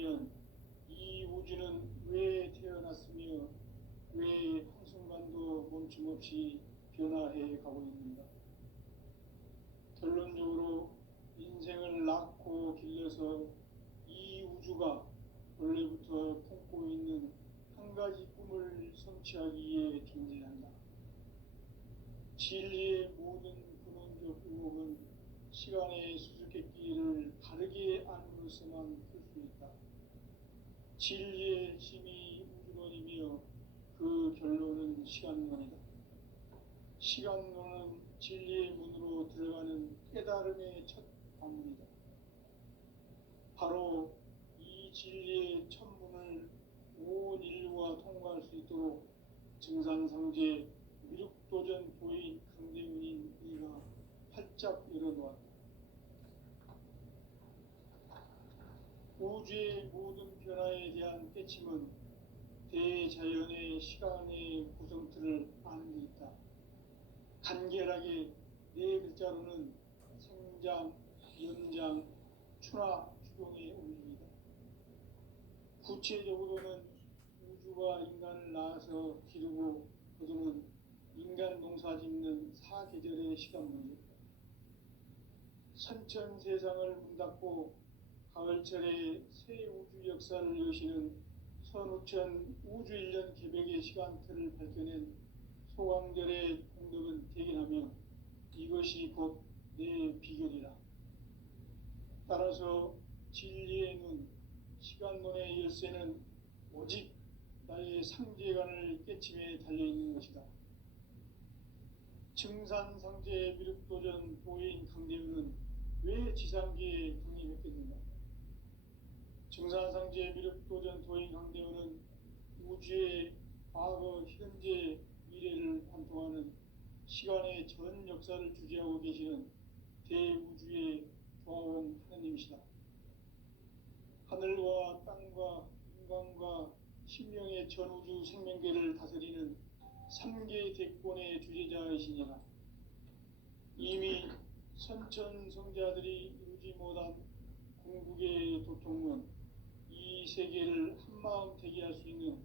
그러면 이 우주는 왜 태어났으며 왜 한순간도 멈춤없이 변화해 가고 있는가? 결론적으로 인생을 낳고 길러서 이 우주가 원래부터 품고 있는 한 가지 꿈을 성취하기 위해 존재한다. 진리의 모든 근원적 의혹은 시간의 수수께끼를 바르게 안으로서만 풀 수 있다. 진리의 힘이 우주론이며 그 결론은 시간론이다. 시간론은 진리의 문으로 들어가는 깨달음의 첫 관문이다. 바로 이 진리의 첫 문을 온 인류가 통과할 수 있도록 증산상제 미륵도전 도인 강대문인 이가 활짝 열어놓았다. 우주의 모든 변화에 대한 깨침은 대자연의 시간의 구성틀을 아는 데 있다. 간결하게 네 글자로는 생장, 연장, 추나 추동의 원리이다. 구체적으로는 우주가 인간을 낳아서 기르고 거두는 인간 농사 짓는 사계절의 시간문이다. 선천세상을 문닫고 가을철에 새 우주 역사를 여시는 선우천 우주일년 개백의 시간틀을 밝혀낸 소강절의 공덕은 대견하며 이것이 곧 내 비결이라. 따라서 진리의 눈, 시간론의 열쇠는 오직 나의 상제관을 깨침에 달려있는 것이다. 증산상제 미륵도전 도인 강대우는 왜 지상계에 강림했겠는가? 증산상제 미륵도전 도인 강대우는 우주의 과거, 현재, 미래를 관통하는 시간의 전 역사를 주재하고 계시는 대우주의 조화원 하나님이시다. 하늘과 땅과 인간과 신명의 전우주 생명계를 다스리는 3개 대권의 주재자이시니라. 이미 선천성자들이 이루지 못한 궁극의 도통문, 이 세계를 한마음 되게 할 수 있는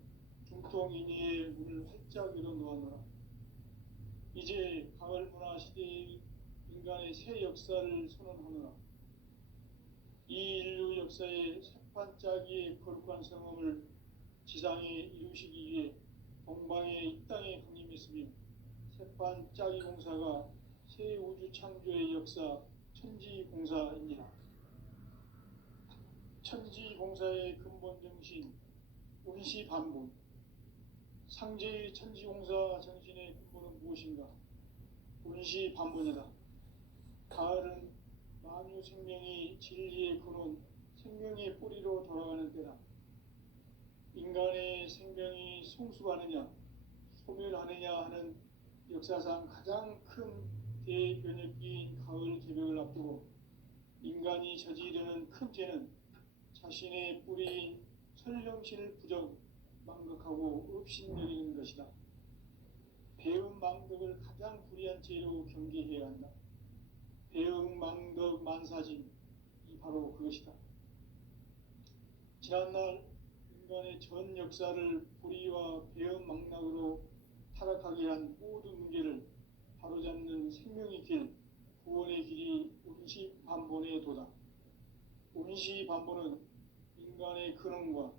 중통인의의 문을 활짝 열어놓았노라. 이제 가을 문화 시대의 인간의 새 역사를 선언하노라. 이 인류 역사의 새판짜기의 거룩한 성험을 지상에 이루시기 위해 동방의 이 땅에 강림했으며 새판짜기 공사가 새 우주 창조의 역사 천지공사입니다. 천지공사의 근본 정신 운시반본, 상제의 천지공사 정신의 근본은 무엇인가? 운시반본이다. 가을은 만유 생명이 진리의 근원, 생명의 뿌리로 돌아가는 때다. 인간의 생명이 성숙하느냐, 소멸하느냐 하는 역사상 가장 큰 대변혁기인 가을 개벽을 앞두고 인간이 저지르는 큰 죄는 자신의 뿌리인 설령신을 부정, 망각하고 업신여기는 것이다. 배음 망덕을 가장 불의한 죄로 경계해야 한다. 배음 망덕 만사진, 이 바로 그것이다. 지난날 인간의 전 역사를 불의와 배음 망락으로 타락하게 한 모든 문제를 바로잡는 생명의 길, 구원의 길이 운시반본의 도다. 운시반본은 인간의 근원과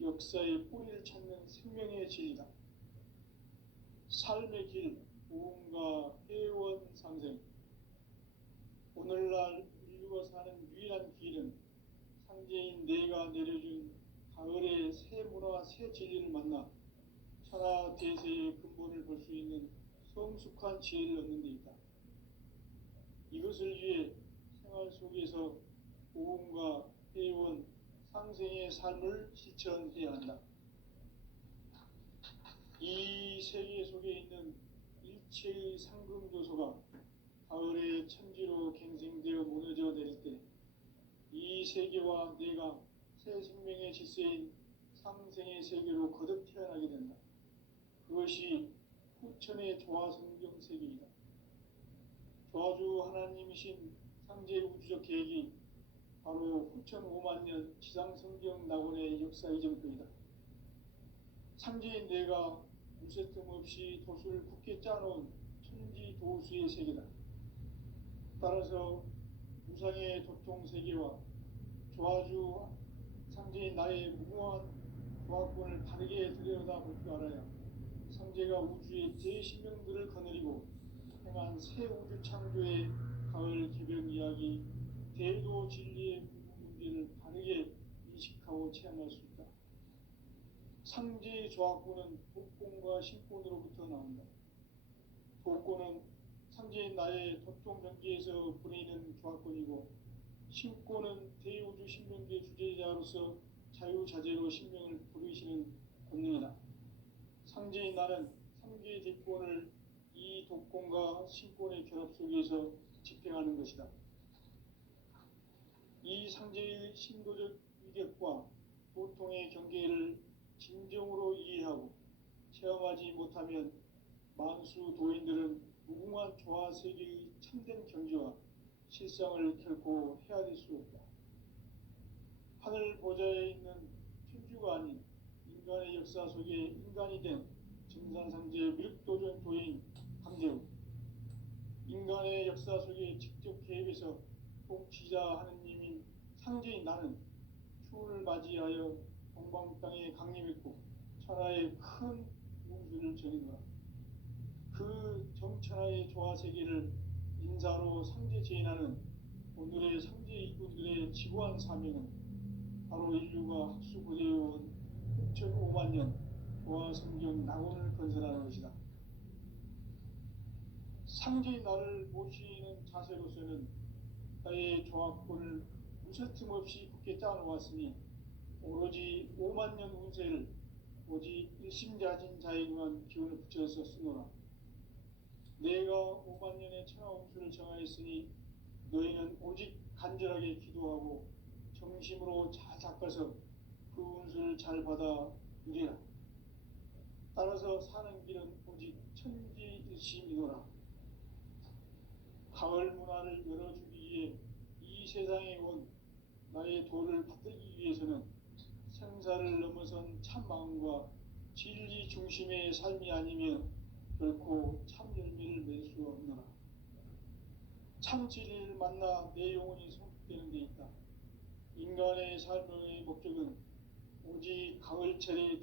역사의 뿌리를 찾는 생명의 진리다. 삶의 길, 무언가 회원 상생. 오늘날 인류가 사는 유일한 길은 상제인 내가 내려준 가을의 새 문화, 새 진리를 만나 천하 대세의 근본을 볼 수 있는 성숙한 지혜를 얻는 데 있다. 이것을 위해 생활 속에서 무언가 회원 상생의 삶을 실천해야 한다. 이 세계 속에 있는 일체의 상금조소가 가을의 천지로 갱생되어 무너져 내릴 때 이 세계와 내가 새 생명의 질서인 상생의 세계로 거듭 태어나게 된다. 그것이 후천의 조화성경 세계이다. 조화주 하나님이신 상제 우주적 계획이 바로 바로 후천 5만 년 지상성경 낙원의 역사 이전입니다. 상제인 내가 무쇠뜸 없이 도수를 굳게 짜놓은 천지 도수의 세계다. 따라서 무상의 도통 세계와 조화주 상제인 나의 무궁한 조합권을 바르게 들여다볼 줄 알아야 상제가 우주의 제10명들을 거느리고 행한 새 우주 창조의 가을 개변 이야기, 대도 진리의 문제를 바르게 인식하고 체험할 수 있다. 상제의 조합권은 복권과 신권으로부터 나온다. 복권은 상제인 나의 도통 경계에서 보내는 조합권이고, 신권은 대우주 신명계 주제자로서 자유자재로 신명을 부르시는 권능이다. 상제인 나는 3개의 대권을 이 독권과 신권의 결합 속에서 집행하는 것이다. 이 상제의 신도적 위격과 보통의 경계를 진정으로 이해하고 체험하지 못하면 만수 도인들은 무궁한 조화 세계의 참된 경지와 실상을 결코 헤아릴 수 없다. 하늘 보좌에 있는 천주가 아닌 인간의 역사 속에 인간이 된 증산상제 밀도전 도인 강재우, 인간의 역사 속에 직접 개입해서 통치자 하느님인 상제인 나는 추운을 맞이하여 동방 땅에 강림했고 천하의 큰 운수를 전이노라. 그 정천하의 조화세계를 인사로 상제 제인하는 오늘의 상제 이군들의 지구한 사명은 바로 인류가 학수고대해온 6,5만 년 조화성경 낙원을 건설하는 것이다. 상제인 나를 모시는 자세로서는 나의 조합권을 무쇠틈 없이 굳게 짜놓았으니 오로지 5만 년 운세를 오직 일심자진 자에 의한 기운을 붙여서 쓰노라. 내가 5만 년의 천하운수를 정하였으니 너희는 오직 간절하게 기도하고 정심으로 잘 닦아서 그 운수를 잘 받아 누리라. 따라서 사는 길은 오직 천지일심이노라. 가을 문화를 열어주기 위해 이 세상에 온 나의 도를 받들기 위해서는 생사를 넘어선 참 마음과 진리 중심의 삶이 아니면 결코 참 열매를 맺을 수 없노라. 참 진리를 만나 내 영혼이 성숙되는 데 있다. 인간의 삶의 목적은 오직 가을철의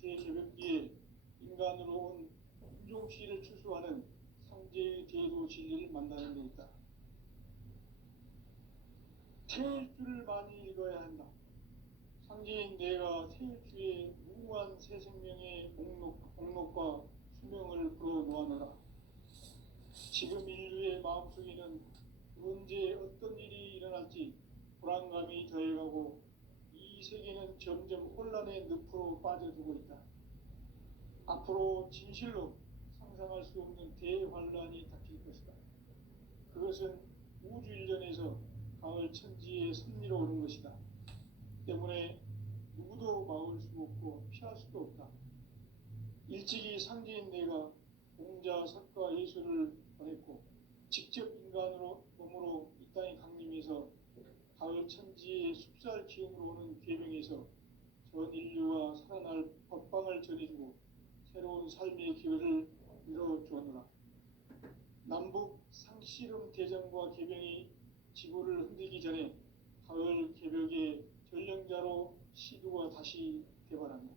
대개벽기에 인간으로 온 인종시를 추수하는 상제의 대도 진리를 만나는 데 있다. 태일주를 많이 읽어야 한다. 상제인 내가 태일주의 무궁한 새 생명의 목록과 수명을 불어놓아노라. 지금 인류의 마음속에는 언제 어떤 일이 일어날지 불안감이 더해가고 이 세계는 점점 혼란의 늪으로 빠져들고 있다. 앞으로 진실로 상상할 수 없는 대환란이 닥칠 것이다. 그것은 우주 일련에서 가을 천지의 섭리로 오는 것이다. 때문에 누구도 막을 수 없고 피할 수도 없다. 일찍이 상제인 내가 공자, 석가, 예수를 보냈고 직접 인간으로 몸으로 이 땅에 강림해서 가을 천지의 숲살 기운으로 오는 계명에서 전 인류가 살아날 법방을 전해주고 새로운 삶의 기회를 이뤄주었노라. 남북 상씨름 대전과 개병이 지구를 흔들기 전에 가을 개벽의 전령자로 시두가 다시 개발한다.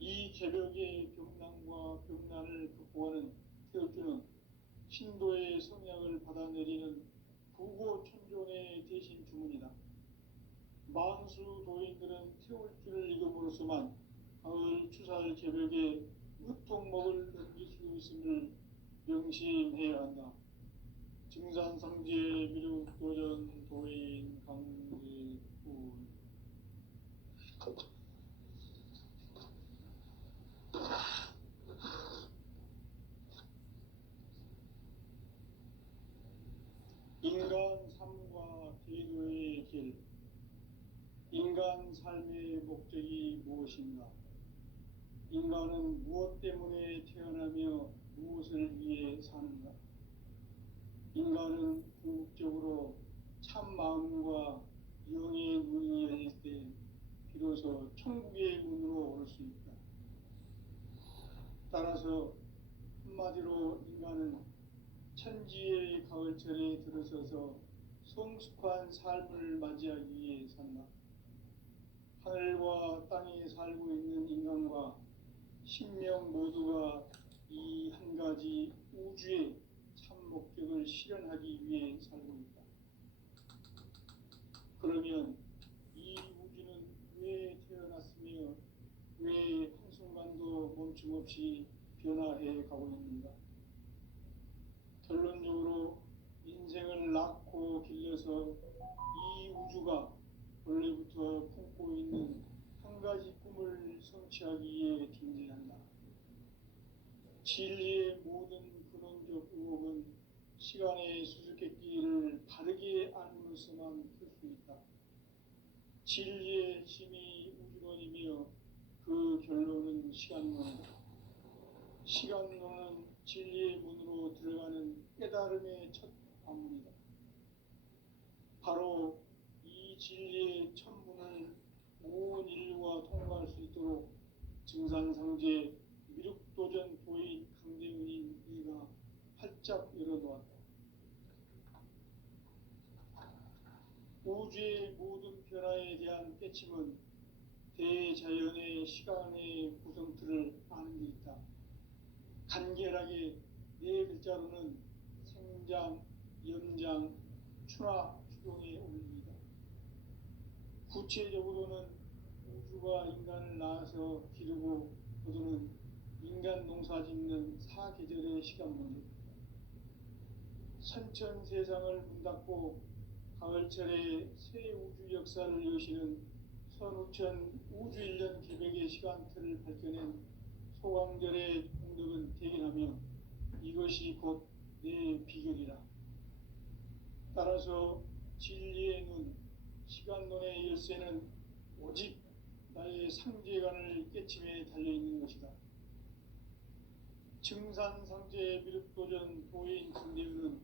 이 개벽의 병난과 병난을 극복하는 태울주는 신도의 성약을 받아내리는 부고천존의 대신 주문이다. 만수 도인들은 태울주를 읽음으로써만 가을 추살 개벽에 무통목을 넘길 수 있음을 명심해야 한다. 증산상제 미륵도전 도인 강제훈. 인간 삶과 제도의 길. 인간 삶의 목적이 무엇인가? 인간은 무엇 때문에 태어나며 무엇을 위해 사는가? 인간은 궁극적으로 참 마음과 영의 문이 열릴 때 비로소 천국의 문으로 올 수 있다. 따라서 한마디로 인간은 천지의 가을철에 들어서서 성숙한 삶을 맞이하기 위해 산다. 하늘과 땅에 살고 있는 인간과 신명 모두가 이 한 가지 우주의 참 목적을 실현하기 위해 살고 있다. 그러면 이 우주는 왜 태어났으며 왜 한순간도 멈춤없이 변화해 가고 있는가? 결론적으로 인생을 낳고 길러서 이 우주가 원래부터 품고 있는 한 가지 꿈을 성취하기 위해 존재한다. 진리의 모든 근원적 의혹은 시간의 수수께끼를 바르게 알므로서만 풀 수 있다. 진리의 힘이 우주론이며 그 결론은 시간론이다. 시간론은 진리의 문으로 들어가는 깨달음의 첫 관문이다. 바로 이 진리의 첫 문을 온 인류가 통과할 수 있도록 증산상제 미륵도전 도인 강대훈인 이가 활짝 열어놓았다. 우주의 모든 변화에 대한 깨침은 대자연의 시간의 구성틀을 아는 데 있다. 간결하게 네 글자로는 생장, 연장, 추나 추동에 올립니다. 구체적으로는 우주가 인간을 낳아서 기르고 거두는 인간 농사 짓는 사계절의 시간 문제, 선천 세상을 문 닫고 가을철에 새 우주 역사를 여시는 선우천 우주일년 개백의 시간틀을 밝혀낸 소강절의 공덕은 대견하며 이것이 곧 내 비결이라. 따라서 진리의 눈, 시간론의 열쇠는 오직 나의 상제관을 깨침에 달려있는 것이다. 증산상제 미륵도전 도인 강대훈은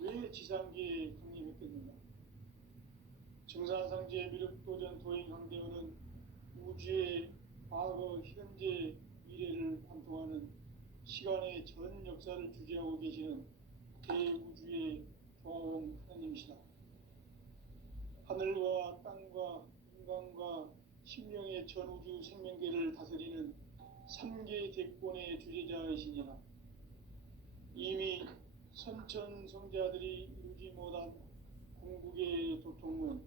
왜 지상계에 강림했겠는가? 증산상제 미륵도전 도인 강대훈은 우주의 과거, 현재, 미래를 관통하는 시간의 전 역사를 주재하고 계시는 대우주의 종아공 하나님이시다. 하늘과 땅과 인간과 심령의 전우주 생명계를 다스리는 3개 대권의 주제자이시니라. 이미 선천성자들이 이루지 못한 궁극의 도통문,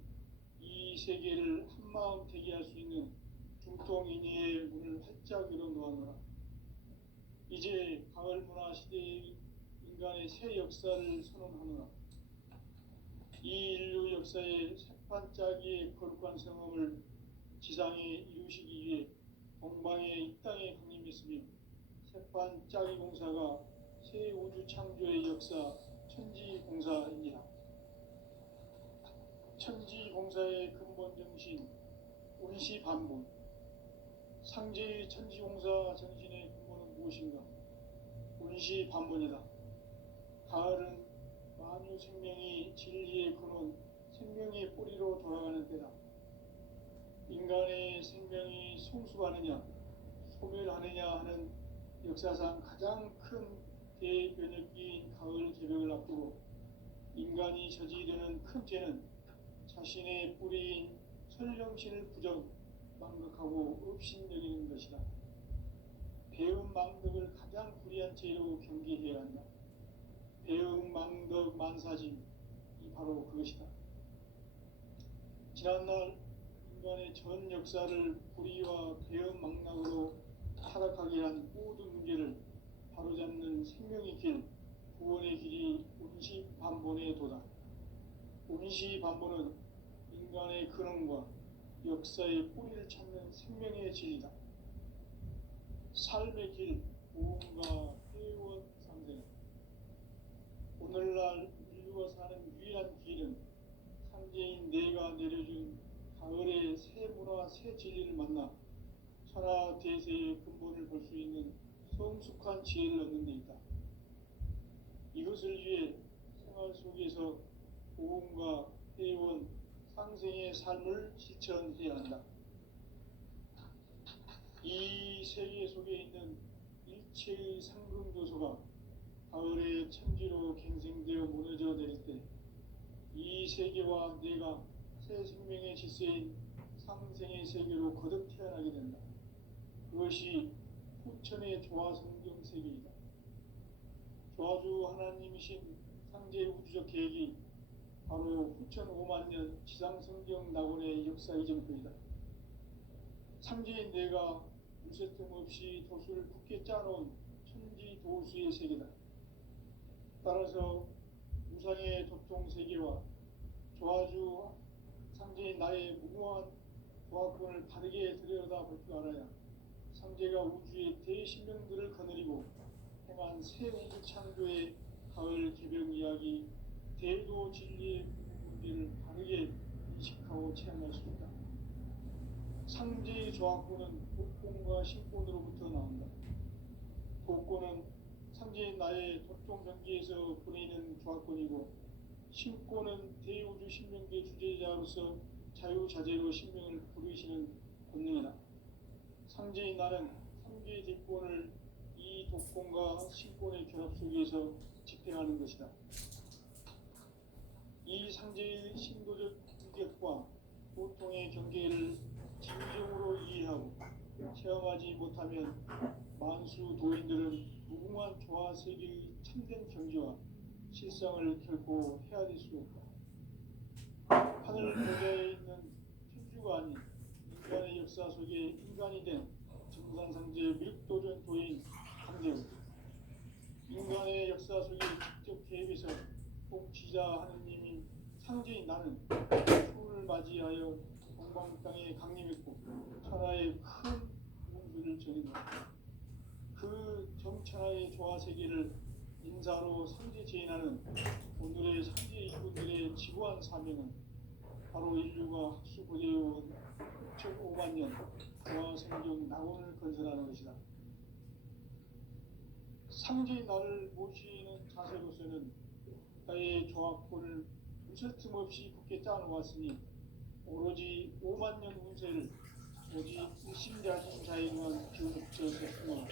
이 세계를 한마음 되게 할 수 있는 중통인의의 문을 활짝 열어놓았노라. 이제 가을문화 시대의 인간의 새 역사를 선언하노라. 이 인류 역사의 새판짜기의 거룩한 성험을 지상에 이루시기 위해 동방의 이 땅에 강림했으며 새판짜기 공사가 새 우주 창조의 역사 천지공사입니다. 천지공사의 근본 정신 운시반본, 상제의 천지공사 정신의 근본은 무엇인가? 운시반본이다. 가을은 만유 생명이 진리의 근원, 생명의 뿌리로 돌아가는 때다. 인간의 생명이 성숙하느냐, 소멸하느냐 하는 역사상 가장 큰 대변혁기인 가을 개벽을 앞두고 인간이 저지르는 큰 죄는 자신의 뿌리인 설령신을 부정, 망각하고 업신여기는 것이다. 배움 망덕을 가장 불의한 죄로 경계해야 한다. 배움 망덕 만사짐, 이 바로 그것이다. 지난날 인간의 전 역사를 불의와 배움 망락으로 타락하게 한 모든 문제를 바로잡는 생명의 길, 구원의 길이 운시반본의 도다. 운시반본은 인간의 근원과 역사의 뿌리를 찾는 생명의 진리다. 삶의 길, 보험과 회원 상생. 오늘날 인류가 사는 유일한 길은 상제인 내가 내려준 가을의 새 문화, 새 진리를 만나 천하 대세의 근본을 볼 수 있는 성숙한 지혜를 얻는 데 있다. 이것을 위해 생활 속에서 보험과 해온 상생의 삶을 실천해야 한다. 이 세계 속에 있는 일체의 상승도소가 가을의 천지로 갱생되어 무너져 내릴 때 이 세계와 내가 새 생명의 질서인 상생의 세계로 거듭 태어나게 된다. 그것이 후천의 조화성경 세계이다. 조화주 하나님이신 상제의 우주적 계획이 바로 후천 5만년 지상성경 낙원의 역사 이전표이다. 상제인 내가 무쇠틈 없이 도수를 굳게 짜놓은 천지 도수의 세계다. 따라서 무상의 도통세계와 조화주 상제인 나의 무궁한 조화권을 바르게 들여다볼 줄 알아야 상제가 우주의 대신명들을 거느리고 행한 새 우주 창조의 가을 개벽 이야기 대도 진리의 문제를 바르게 인식하고 체험할 수 있다. 상제의 조화권은 복권과 신권으로부터 나온다. 복권은 상제인 나의 도통 경계에서 보내는 조화권이고, 신권은 대우주 신명계 주제자로서 자유자재로 신명을 부르시는 권능이다. 상제인 나는 3개의 대권을 이 독권과 신권의 결합 속에서 집행하는 것이다. 이 상제의 신도적 인격과 보통의 경계를 진정으로 이해하고 체험하지 못하면 만수 도인들은 무궁한 조화 세계의 참된 경지와 실상을 결코 헤아릴 수 없다. 하늘 보좌에 있는 천주가 아닌 인간의 역사 속에 인간이 된 정상상제 밀도전 도인 강재우, 인간의 역사 속에 직접 개입해서 통치자 하느님인 상제인 나는 추운을 맞이하여 동방 땅에 강림했고 천하의 큰 문수를 전인다. 그 정천하의 조화세계를 인사로 상제 제인하는 오늘의 상제 이분들의 지구한 사명은 바로 인류가 학수고대해온 6,500만 년 조화성경 낙원을 건설하는 것이다. 상제인 나를 모시는 자세로서는 나의 조화권을 무쇠 틈 없이 굳게 짜놓았으니 오로지 5만 년 운세를 오직 일심자심자에 대한 기운을 붙여서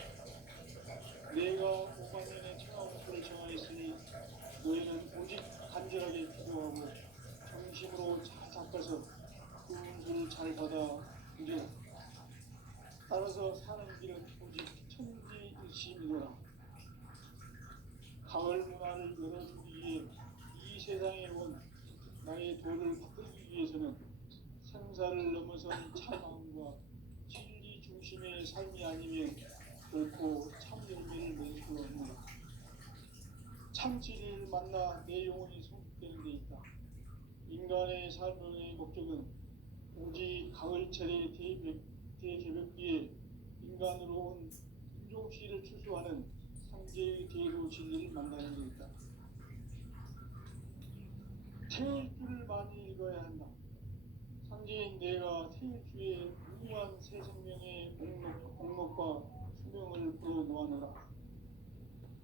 내가 5만 년의 천하운수를 정하였으니 너희는 오직 간절하게 기도하고 정심으로 잘 닦아서 그 운수를 잘 받아 누리라. 따라서 사는 길은 오직 천지일심이더라. 가을 문화를 열어주기 위해 이 세상에 온 나의 도를 바꾸기 위해서는 생사를 넘어선 참마음과 진리 중심의 삶이 아니면 결코 참 열매를 맺을 수 없는다. 참 진리를 만나 내 영혼이 성숙되는 데 있다. 인간의 삶의 목적은 오직 가을철의 대개벽기에 인간으로 온 인종시를 추수하는 상제의 대로 진리를 만나는 데 있다. 태일주를 많이 읽어야 한다. 상제인 내가 태일주의 무궁한 새 생명의 목록과 수명을 불어놓아노라.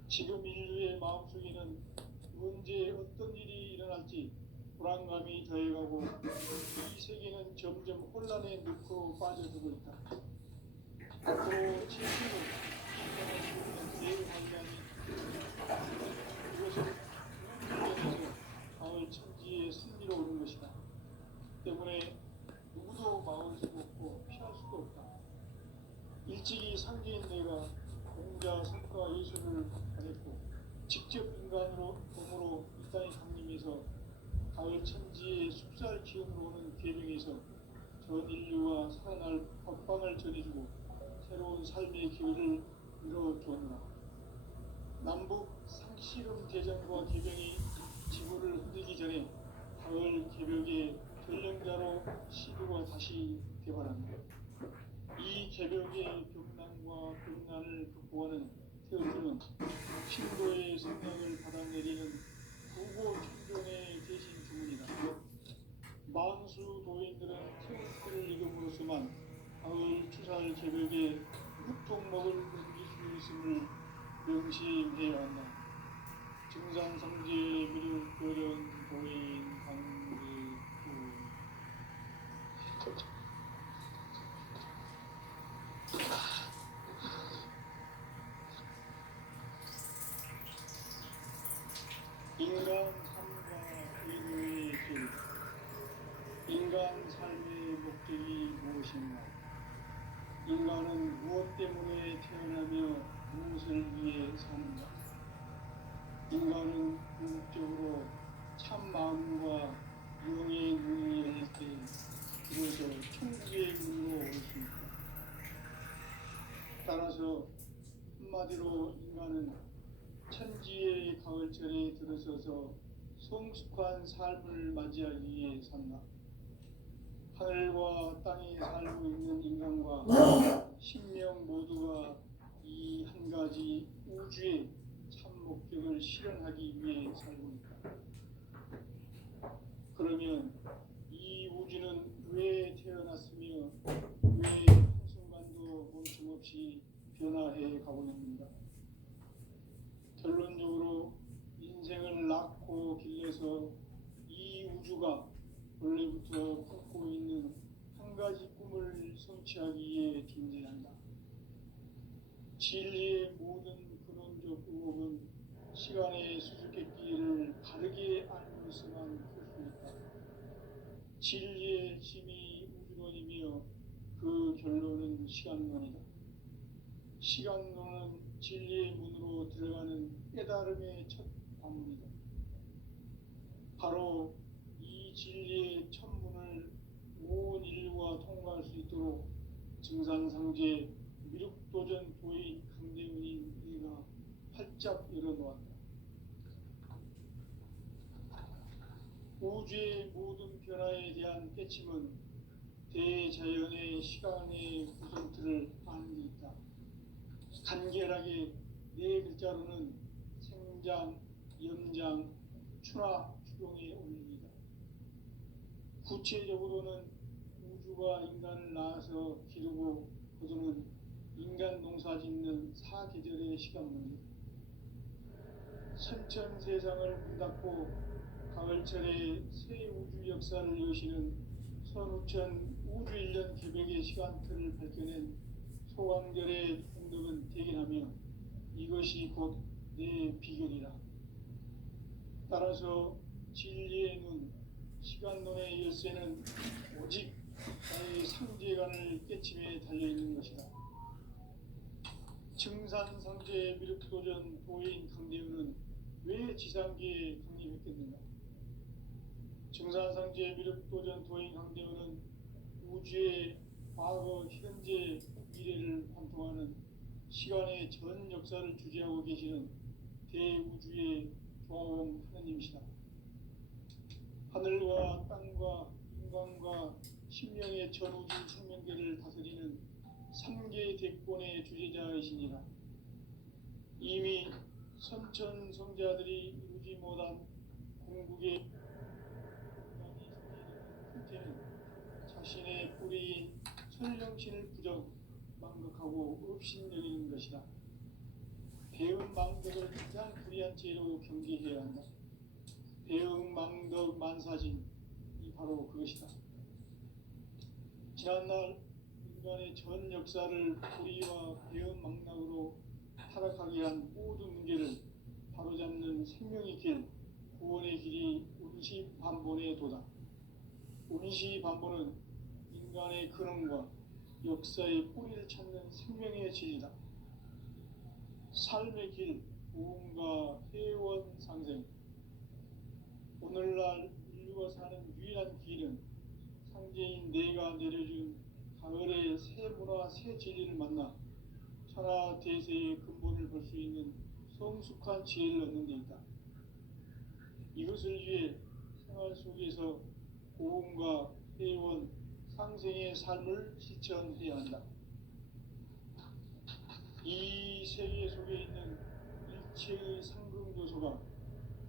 지금 인류의 마음속에는 언제 어떤 일이 일어날지 불안감이 더해가고 이 세계는 점점 혼란의 늪으로 빠져들고 있다. 앞으로 70년 내일 관리하니 그것은 우주에서 가을 천지의 승리로 오는 것이다. 때문에 누구도 막을 수 없고 피할 수도 없다. 일찍이 상제인 내가 공자, 석가, 예수를 보냈고 직접 인간으로 몸으로 이 땅에 강림해서 가을 천지의 숲살 기운으로 오는 계명에서 전 인류와 살아날 법방을 전해주고 새로운 삶의 기회를 이뤄주었노라. 남북 상씨름 대전과 개병이 지구를 흔들기 전에 가을 개벽의 전령자로 시도가 다시 개발한다. 이 개벽의 벽난과 벽난을 극복하는 태어주는 신도의 성령을 받아내리는 구고 천종의 대신 주문이다. 만수 도인들은 태어주를 읽음으로서만 가을 추살 개벽의 흑통먹을 넘길 수 있음을 명심해야 한다. 증산성제 미륵 도전 도인 강대 인간 삶과 의료의 길, 인간 삶의 목적이 무엇인가? 인간은 무엇 때문에 태어나며 무엇을 위해 사는가? 인간은 궁극적으로 참 마음과 영의 눈이 열릴 때 비로소 천국의 문으로 올 수 있다. 따라서 한마디로 인간은 천지의 가을철에 들어서서 성숙한 삶을 맞이하기 위해 산다. 하늘과 땅에 살고 있는 인간과 신명 모두가 이 한 가지 우주의 참 목적을 실현하기 위해 살고 있다. 그러면 이 우주는 왜 태어났으며 왜 한순간도 멈춤없이 변화해 가고 있는가? 결론적으로 인생을 낳고 길러서 이 우주가 원래부터 품고 있는 한 가지 꿈을 성취하기 위해 존재한다. 진리의 모든 근원적 의혹은 시간의 수수께끼를 바르게 알고 있어만 풀 수 있다. 진리의 힘이 우주론이며 그 결론은 시간론이다. 시간론은 진리의 문으로 들어가는 깨달음의 첫 관문이다. 바로 이 진리의 첫 문을 온 인류가 통과할 수 있도록 증산상제 미륵도전 도인 강대훈인 네가 활짝 열어놓았다. 우주의 모든 변화에 대한 깨침은 대자연의 시간의 구성틀을 아는 데 있다. 간결하게 네 글자로는 생장, 염장, 추나 추동의 원리이다. 구체적으로는 우주가 인간을 낳아서 기르고 거두는 인간 농사 짓는 사계절의 시간문이다. 선천 세상을 문 닫고 가을철에 새 우주 역사를 여시는 선우천 우주 1년 개백의 시간틀을 밝혀낸 소강절의 공덕은 대견하며 이것이 곧 내 비결이라. 따라서 진리의 눈, 시간론의 열쇠는 오직 나의 상제관을 깨침에 달려있는 것이다. 증산상제 미륵도전 도인 강대훈은 왜 지상계에 강림했겠는가? 증산상제 미륵도전 도인 강대훈은 우주의 과거, 현재, 미래를 관통하는 시간의 전 역사를 주재하고 계시는 대우주의 조화원 하느님이시다. 하늘과 땅과 인간과 신명의 전우주 생명계를 다스리는 3개 대권의 주제자이시니라. 이미 선천성자들이 이루지 못한 궁극의 형태는 자신의 뿌리인 천령신을 부정망각하고 업신여기는 것이다. 배은망덕을 가장 불의한 죄로 경계해야 한다. 배은망덕 만사진이 바로 그것이다. 지난날 인간의 전 역사를 불의와 배은망락으로 타락하게 한 모든 문제를 바로잡는 생명의 길, 구원의 길이 운시반본의 도다. 운시반본은 인간의 근원과 역사의 뿌리를 찾는 생명의 진리다. 삶의 길, 부흥과 회원 상생. 오늘날 인류가 사는 유일한 길은 상제인 내가 내려준 가을의 새 문화, 새 진리를 만나 천하 대세의 근본을 볼 수 있는 성숙한 지혜를 얻는 데 있다. 이것을 위해 생활 속에서 고음과 회원, 상생의 삶을 실천해야 한다. 이 세계 속에 있는 일체의 상승 요소가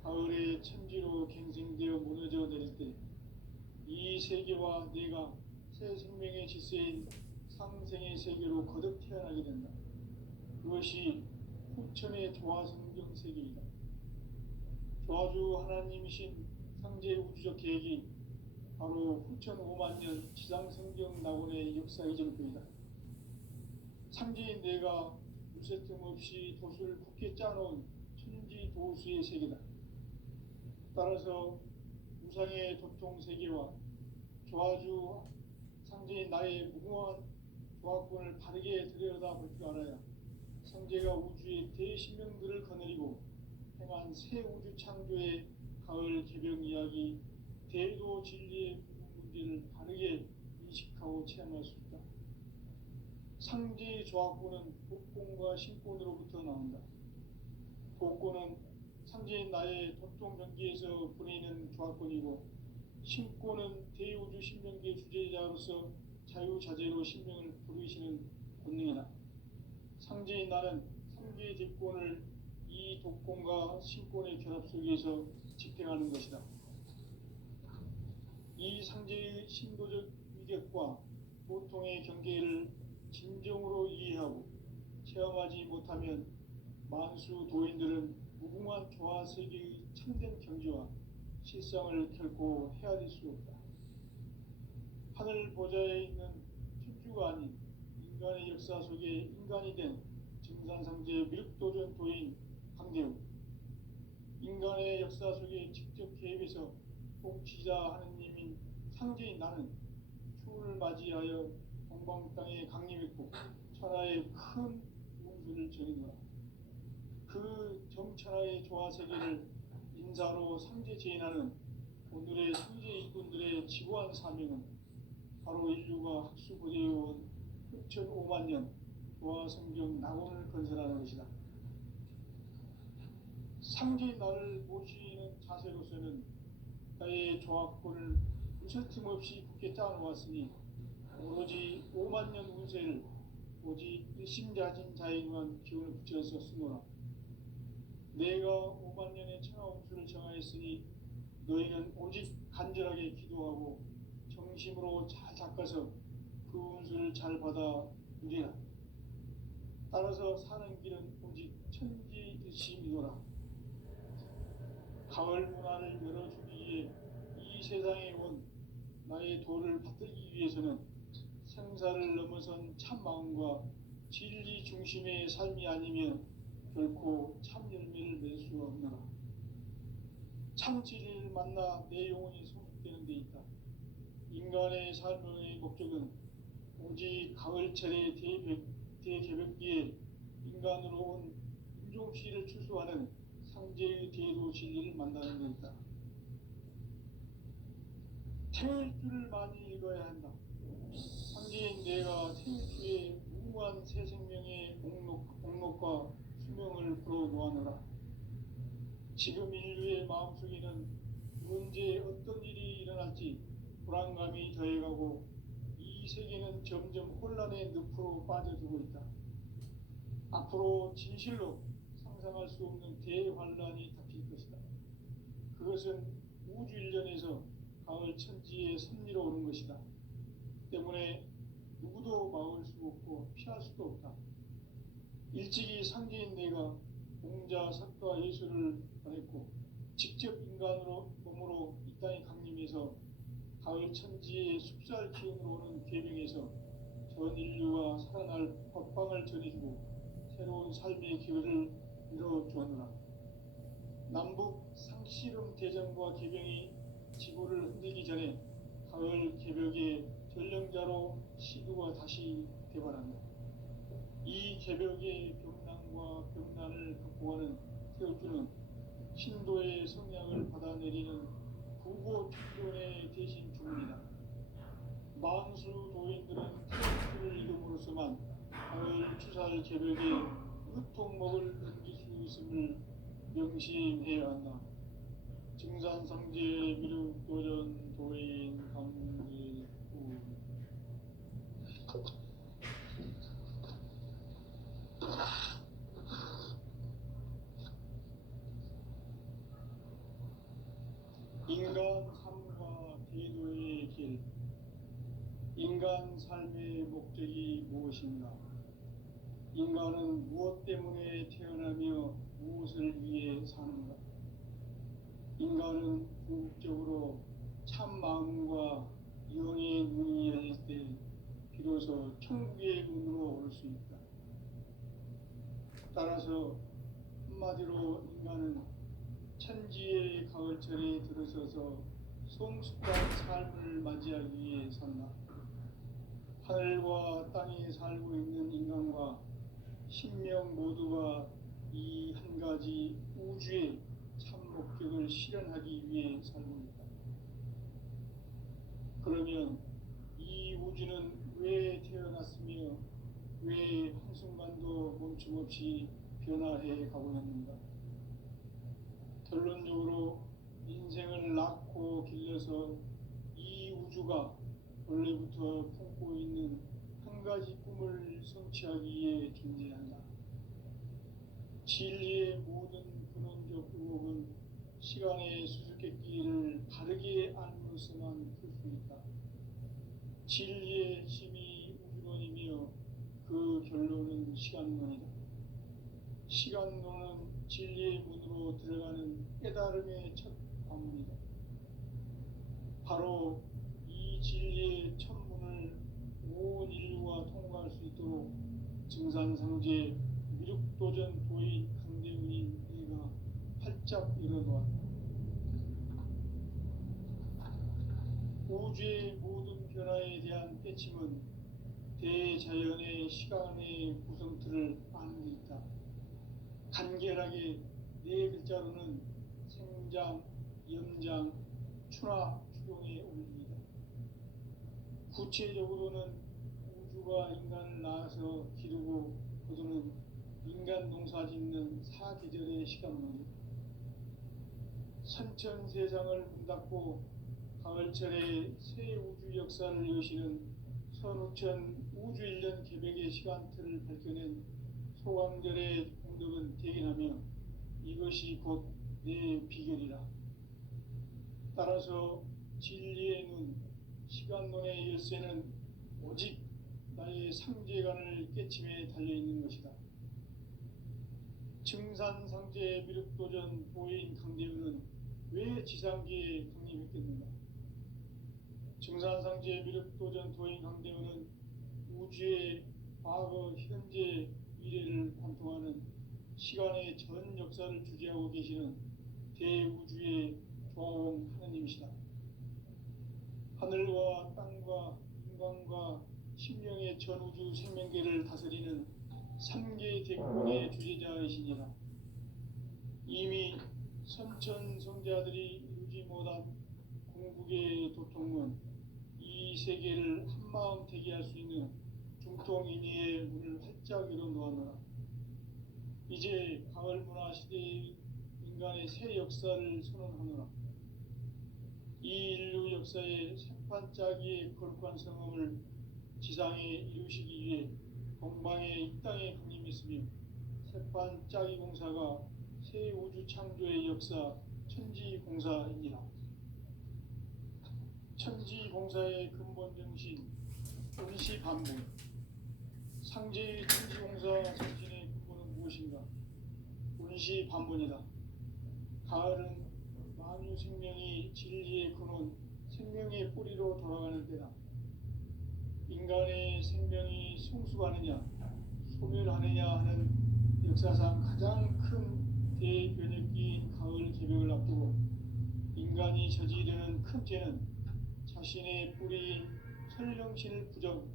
가을의 천지로 갱생되어 무너져 내릴 때 이 세계와 내가 새 생명의 질서인 상생의 세계로 거듭 태어나게 된다. 그것이 후천의 조화성경 세계이다. 조화주 하나님이신 상제 우주적 계획이 바로 후천 5만 년 지상성경 낙원의 역사 이정표이다. 상제인 내가 무쇠 틈 없이 도수를 굳게 짜놓은 천지 도수의 세계다. 따라서 우상의 도통 세계와 조화주 상제인 나의 무궁한 조합권을 바르게 들여다볼 줄 알아야 성제가 우주의 대신명들을 거느리고 행한 새 우주 창조의 가을 개벽 이야기, 대도 진리의 문제를 바르게 인식하고 체험할 수 있다. 상제의 조합권은 복권과 신권으로부터 나온다. 복권은 상제인 나의 도통 경계에서 보내는 조합권이고, 신권은 대우주 신명계의 주제자로서 자유자재로 신명을 부르시는 권능이다. 상제인 나는 상계의 대권을 이 독권과 신권의 결합 속에서 집행하는 것이다. 이 상제의 신도적 위격과 보통의 경계를 진정으로 이해하고 체험하지 못하면 만수 도인들은 무궁한 조화 세계의 참된 경지와 실상을 결코 헤아릴 수 없다. 하늘 보좌에 있는 천주가 아닌 인간의 역사 속에 인간이 된 증산상제 미륵도전 도인 강대우, 인간의 역사 속에 직접 개입해서 통치자 하느님인 상제인 나는 추운을 맞이하여 동방 땅에 강림했고 천하의 큰 운수를 전이노라. 그 정천하의 조화 세계를 인사로 상제 제인하는 오늘의 상제 일꾼들의 지구한 사명은 바로 인류가 학수고대해온 흑천 5만 년 조화 성경 낙원을 건설하는 것이다. 상제인 나를 모시는 자세로서는 나의 조합권을 무설틈 없이 굳게 짜놓았으니 오로지 5만 년 운세를 오직 일심자진 자에게만 기운을 붙여서 쓰노라. 내가 5만 년의 천하 운수를 정하였으니 너희는 오직 간절하게 기도하고 정심으로 잘 닦아서 그 운수를 잘 받아 누리라. 따라서 사는 길은 오직 천지일심이노라. 가을 문화를 열어주기 위해 이 세상에 온 나의 도를 받들기 위해서는 생사를 넘어선 참마음과 진리 중심의 삶이 아니면 결코 참 열매를 맺을 수 없노라. 참 진리를 만나 내 영혼이 성숙되는 데 있다. 인간의 삶의 목적은 오직 가을철의 대개벽기에 인간으로 온 인종시를 추수하는 상제의 대도 진리를 만나는 데 있다. 태일주를 많이 읽어야 한다. 상제인 내가 태일주의 무궁한 새 생명의 목록과 수명을 풀어놓아노라. 지금 인류의 마음속에는 언제 어떤 일이 일어날지 불안감이 더해가고 이 세계는 점점 혼란의 늪으로 빠져들고 있다. 앞으로 진실로 상상할 수 없는 대환란이 닥칠 것이다. 그것은 우주 일련에서 가을 천지의 섭리로 오는 것이다. 때문에 누구도 막을 수 없고 피할 수도 없다. 일찍이 상제인 내가 공자, 석가, 예수를 보냈고 직접 인간으로 몸으로 이 땅에 강림해서 가을 천지의 숲살 기운으로 오는 계명에서 전 인류가 살아날 법방을 전해주고 새로운 삶의 기회를 이뤄주었노라. 남북 상씨름 대전과 개병이 지구를 흔들기 전에 가을 개벽의 전령자로 시두가 다시 개발한다. 이 개벽의 병난과 병난을 극복하는 태우주는 신도의 성향을 받아내리는 구보 충전의 대신 주문이다. 만수 도인들은 태우주를 이름으로서만 가을 추살 개벽의 으통목을 넘길 수 있음을 명심해야 한다. 증산상제 미륵도전 도인 강제후 인간 삶과 대도의 길. 인간 삶의 목적이 무엇인가? 인간은 무엇 때문에 태어나며 무엇을 위해 사는가? 인간은 궁극적으로 참 마음과 영의 눈이 열릴 때 비로소 천국의 문으로 올 수 있다. 따라서 한마디로 인간은 천지의 가을철에 들어서서 성숙한 삶을 맞이하기 위해 산다. 하늘과 땅에 살고 있는 인간과 신명 모두가 이 한 가지 우주의 참 목적을 실현하기 위해 살고 있다. 그러면 이 우주는 왜 태어났으며 왜 한순간도 멈춤없이 변화해 가고 있는가? 결론적으로 인생을 낳고 길러서 이 우주가 원래부터 품고 있는 한 가지 꿈을 성취하기 위해 존재한다. 진리의 모든 근원적 의혹은 시간의 수수께끼를 바르게 알므로서만 풀 수 있다. 진리의 핵심이 우주론이며 그 결론은 시간론이다. 시간론은 진리의 문으로 들어가는 깨달음의 첫 관문이다. 바로 이 진리의 첫 문을 온 인류가 통과할 수 있도록 증산상제 미륵도전 도인 강대훈이 내가 활짝 열어놓았다. 우주의 모든 변화에 대한 깨침은 대자연의 시간의 구성틀을 아는 데 있다. 간결하게 네 글자로는 생장, 염장, 추나 추동의 원리이다. 구체적으로는 우주가 인간을 낳아서 기르고 거두는 인간 농사 짓는 사계절의 시간론이다. 선천 세상을 문 닫고 가을철에 새 우주 역사를 여시는 선우천 우주 1년 계백의 시간틀을 밝혀낸 소강절의 공덕은 대견하며 이것이 곧 내 비결이라. 따라서 진리의 눈, 시간론의 열쇠는 오직 나의 상제관을 깨침에 달려있는 것이다. 증산상제 미륵도전 도인 강대훈은 왜 지상계에 강림했겠는가? 증산상제 미륵도전 도인 강대훈은 우주의 과거, 현재, 미래를 관통하는 시간의 전 역사를 주재하고 계시는 대우주의 조화원 하느님이시다. 하늘과 땅과 인간과 신명의 전우주 생명계를 다스리는 3개 대권의 주재자이시니라. 이미 선천성자들이 이루지 못한 궁극의 도통은 이 세계를 한마음 되게 할 수 있는 중통인의의 문을 활짝 열어놓았노라. 이제 가을 문화 시대의 인간의 새 역사를 선언하노라. 이 인류 역사의 새판짜기의 거룩한 성음을 지상에 이루시기 위해 동방의 이 땅에 강림했으며 새판짜기 공사가 새 우주 창조의 역사 천지공사이니라. 천지공사의 근본 정신 운시반본. 상제의 천지공사 정신의 근본은 무엇인가? 운시반본이다. 가을은 만유 생명이 진리의 근원, 생명의 뿌리로 돌아가는 때다. 인간의 생명이 성숙하느냐, 소멸하느냐 하는 역사상 가장 큰 대변혁기인 가을 개벽을 앞두고 인간이 저지르는 큰 죄는 자신의 뿌리인 설령신을 부정,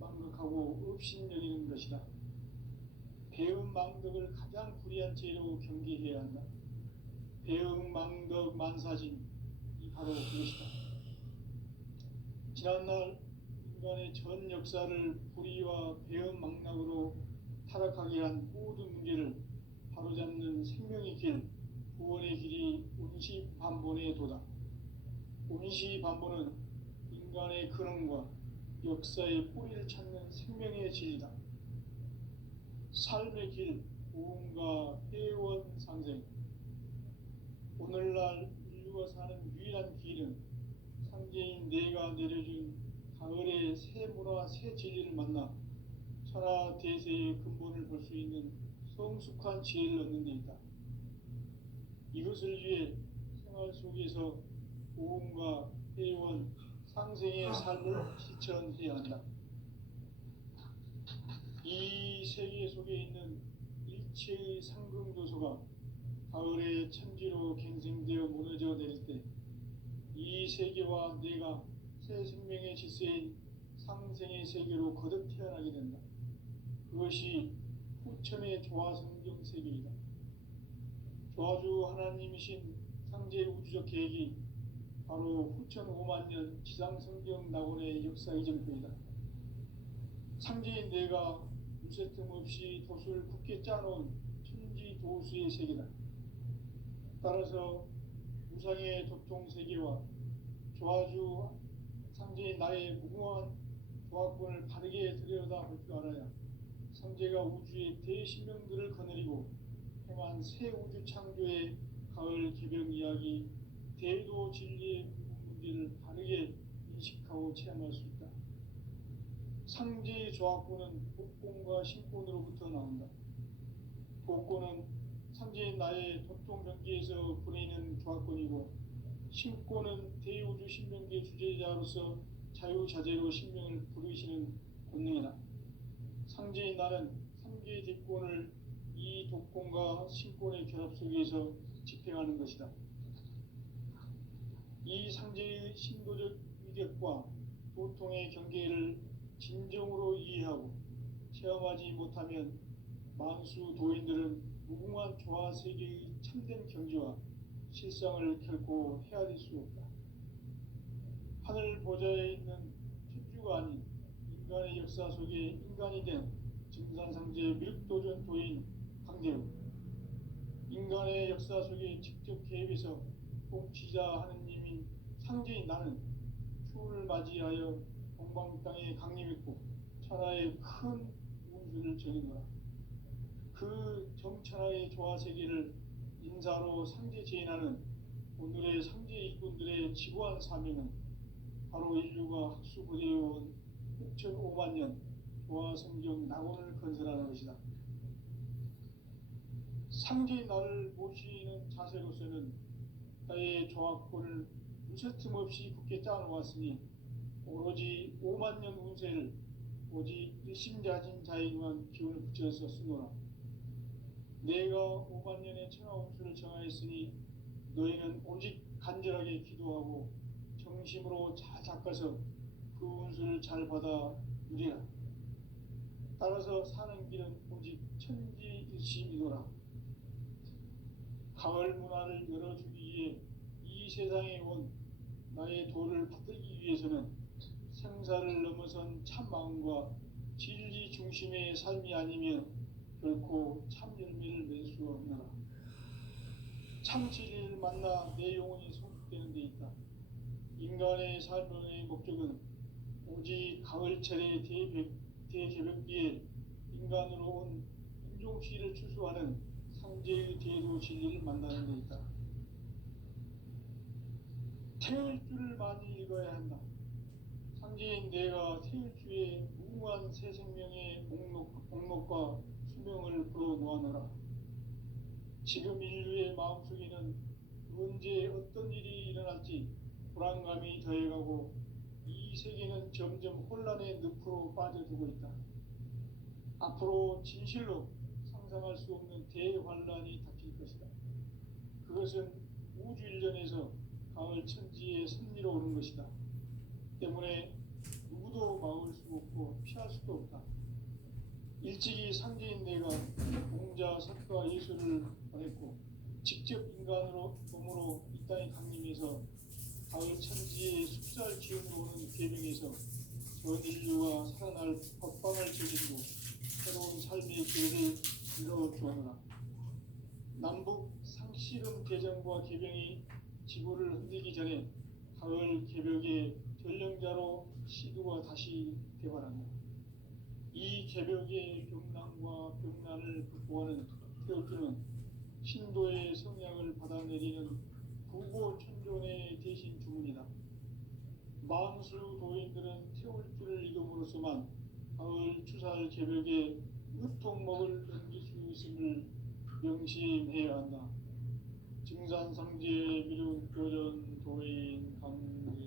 망극하고 업신여기는 것이다. 배움 망덕을 가장 불의한 죄로 경계해야 한다. 배움 망덕 만사진, 이 바로 그것이다. 지난날 인간의 전 역사를 불의와 배움 망락으로 타락하게 한 모든 문제를 바로잡는 생명의 길, 구원의 길이 운시반본의 도다. 운시반본은 인간의 근원과 역사의 뿌리를 찾는 생명의 진리다. 삶의 길, 부흥과 회원 상생. 오늘날 인류가 사는 유일한 길은 상제인 내가 내려준 가을의 새 문화, 새 진리를 만나 천하 대세의 근본을 볼 수 있는 성숙한 지혜를 얻는 데 있다. 이것을 위해 생활 속에서 부흥과 회원, 상생의 삶을 실천해야 한다. 이 세계 속에 있는 일체의 상금도서가 가을의 천지로 갱생되어 무너져 내릴 때 이 세계와 내가 새 생명의 질서인 상생의 세계로 거듭 태어나게 된다. 그것이 후천의 조화성경 세계이다. 조화주 하나님이신 상제 우주적 계획이 바로 후천 5만 년 지상성경 낙원의 역사 이전표이다. 상제인 내가 무쇠 틈 없이 도수를 굳게 짜놓은 천지 도수의 세계다. 따라서 우상의 도통 세계와 조화주 상제인 나의 무궁한 조화권을 바르게 들여다볼 줄 알아야 상제가 우주의 대신명들을 거느리고 행한 새 우주 창조의 가을 개벽 이야기, 대도 진리의 문제를 바르게 인식하고 체험할 수 있다. 상제의 조화권은 복권과 신권으로부터 나온다. 복권은 상제인 나의 도통병기에서 보내는 조화권이고, 신권은 대우주 신명기의 주제자로서 자유자재로 신명을 부르시는 권능이다. 상제인 나는 3개의 대권을 이 독권과 신권의 결합 속에서 집행하는 것이다. 이 상제의 신도적 위력과 도통의 경계를 진정으로 이해하고 체험하지 못하면 만수 도인들은 무궁한 조화 세계의 참된 경지와 실상을 결코 헤아릴 수 없다. 하늘 보좌에 있는 천주가 아닌 인간의 역사 속에 인간이 된 증산상제 밀도전 도인 강대우, 인간의 역사 속에 직접 개입해서 통치자 하느님인 상제인 나는 추후를 맞이하여 동방 땅에 강림했고 천하의 큰 운수를 정해놓아 그 정천하의 조화 세계를 인사로 상제 제인하는 오늘의 상제 일꾼들의 지구한 사명은 바로 인류가 학수부대해온 6,500만 년 조화 성경 낙원을 건설하는 것이다. 상제인 나를 모시는 자세로서는 나의 조화권을 무쇠틈 없이 굳게 짜놓았으니 오로지 5만 년 운세를 오직 일심자진 자에게만 기운을 붙여서 쓰노라. 내가 5만 년의 천하 운수를 정하였으니 너희는 오직 간절하게 기도하고 정심으로 잘 닦아서 그 운수를 잘 받아 누리라. 따라서 사는 길은 오직 천지일심이노라. 가을 문화를 열어주기 위해 이 세상에 온 나의 도를 받들기 위해서는 생사를 넘어선 참 마음과 진리 중심의 삶이 아니면 결코 참 열매를 맺을 수 없노라. 참 진리를 만나 내 영혼이 성숙되는 데 있다. 인간의 삶의 목적은 오직 가을철의 대개벽기에 인간으로 온 인종시를 추수하는 상제의 대도 진리를 만나는 데 있다. 태일주를 많이 읽어야 한다. 상제인 내가 태일주의 무궁한 새 생명의 목록과 수명을 풀어 놓아놓으라. 지금 인류의 마음속에는 언제 어떤 일이 일어날지 불안감이 더해가고 이 세계는 점점 혼란의 늪으로 빠져들고 있다. 앞으로 진실로 상상할 수 없는 대환란이 닥칠 것이다. 그것은 우주 일련에서 가을 천지에 선미로 오는 것이다. 때문에 누구도 막을 수 없고 피할 수도 없다. 일찍이 상제인 내가 공자, 석가, 예수를 보냈고 직접 인간으로 몸으로 이 땅에 강림해서 가을 천지의 숲살 기운으로 오는 계명에서 전 인류가 살아날 법방을 제시고 새로운 삶의 기회를 이뤄주었노라. 남북 상씨름 개정과 개병이 지구를 흔들기 전에 가을 개벽의 전령자로 시두가 다시 개발한다. 이 개벽의 병난과 병난을 극복하는 태울주는 신도의 성향을 받아내리는 부고천존의 대신 주문이다. 만수 도인들은 태울주를 읽음으로써만 가을 추살 개벽에 으통목을 넘길 수 있음을 명심해야 한다. 증산상제 미륵 교전 도인 강일구